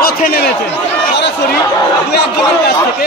পথে নেমেছেন। সরাসরি দু একজনের কাছ থেকে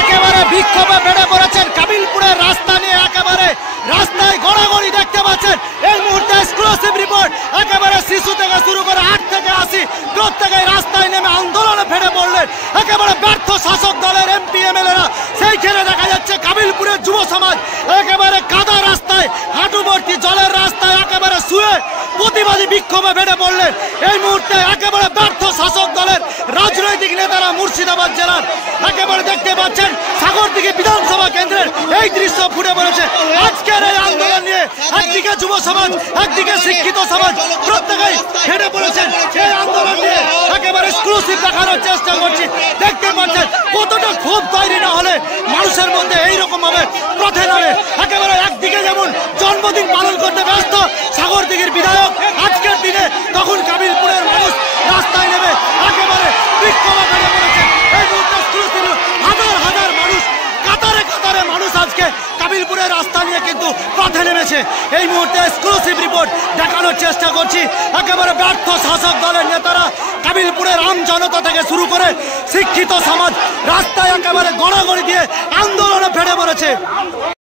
একেবারে বিক্ষোভে বেড়ে পড়েছেন কাবিলপুরের রাস্তা নিয়ে। একেবারে রাস্তায় গড়াগড়ি দেখতে পাচ্ছেন। এই মুহূর্তে এক্সক্লুসিভ রিপোর্ট। একেবারে শিশু থেকে শুরু করে 8 থেকে 80 প্রত্যেকেই রাস্তায় নেমে আন্দোলনে ফেটে পড়লেন। একেবারে ব্যর্থ শাসক দলের এমপি এমএলএরা সেইখানে দেখা যাচ্ছে কাবিলপুরের যুব সমাজ একেবারে কাদা রাস্তায়, হাঁটুভর্তি জলের রাস্তায় একেবারে শুয়ে প্রতিবাদী বিক্ষোভে বেড়ে পড়লেন। এই মুহূর্তে একেবারে ব্যর্থ শাসক দলের রাজনৈতিক নেতারা মুর্শিদাবাদ জেলার একেবারে দেখতে পাচ্ছেন সাগরদিঘি বিধানসভা কেন্দ্রের এই দৃশ্য ফুটে পড়েছে। আজকের এই আন্দোলন নিয়ে একদিকে যুব সমাজ, একদিকে শিক্ষিত সমাজ প্রত্যেকেই ফেটে পড়েছেন। এই আন্দোলন নিয়ে একেবারে এক্সক্লুসিভ দেখানোর চেষ্টা করছি। দেখতে পাচ্ছেন কতটা ক্ষোভ তৈরি না হলে মানুষের মধ্যে এইরকম ভাবে পথে নামে। একেবারে একদিকে যেমন জন্মদিন পালন করতে ব্যস্ত সাগরদিঘির বিধায়ক, আজকের দিনে তখন কাবিলপুরের মানুষ রাস্তায় নেমে একেবারে বিক্ষোভে বেড়ে পড়েছেন। এই মুহূর্তে এক্সক্লুসিভ হাজার হাজার মানুষ, কাতারে কাতারে মানুষ আজকে কাবিলপুরের রাস্তা নিয়ে কিন্তু পথে নেমেছে। এই মুহূর্তে এক্সক্লুসিভ রিপোর্ট দেখানোর চেষ্টা করছি। একেবারে ব্যর্থ শাসক দলের নেতারা কাবিলপুরের আম জনতা থেকে শুরু করে শিক্ষিত সমাজ রাস্তায় একেবারে গড়াগড়ি দিয়ে আন্দোলনে ফেটে পড়েছে।